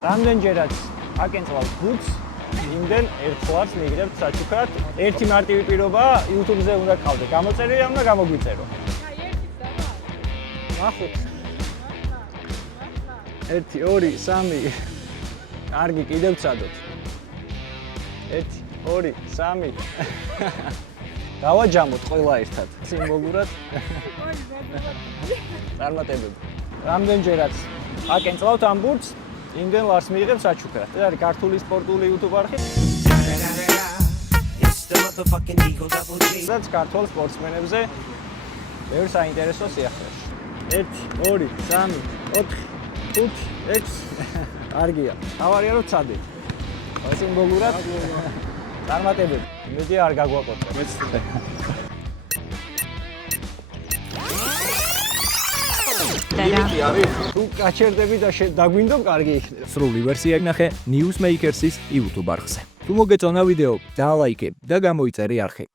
რამდენჯერაც აკენწვალთ ბუთს, იმდენ ერთხელაც მიიღებთ საჩუქრად. ერთი მარტივი პირობაა, YouTube-ზე უნდა გყავდე გამოწერილი, უნდა გამოგვიწერო. ნახოთ. 1 2 3 კარგი, კიდევ ვცადოთ. 1 2 3 დავაჯამოთ ყველა ერთად სიმბოლურად. წარმატებები. რამდენჯერაც აკენწვალთ ამ ბურთს, იმდენ ლარს მიიღებს საჩუქრად. ეს არის ქართული სპორტული YouTube არხი. სადაც ქართულ სპორტსმენებზე ბევრ საინტერესო სიახლეში. 1 2 3 4 5 6 კარგია. თავარია რომ ვცადე. სიმბოლურად წარმატებები. იმედი არ გაგვაკოტრა. მეც თუ გაჩერდები და დაგვინდო, კარგი იქნება. სრული ვერსია ნახე Newsmakers-ის YouTube არხზე. თუ მოგეწონა ვიდეო, დალაიქე და გამოიწერე არხი.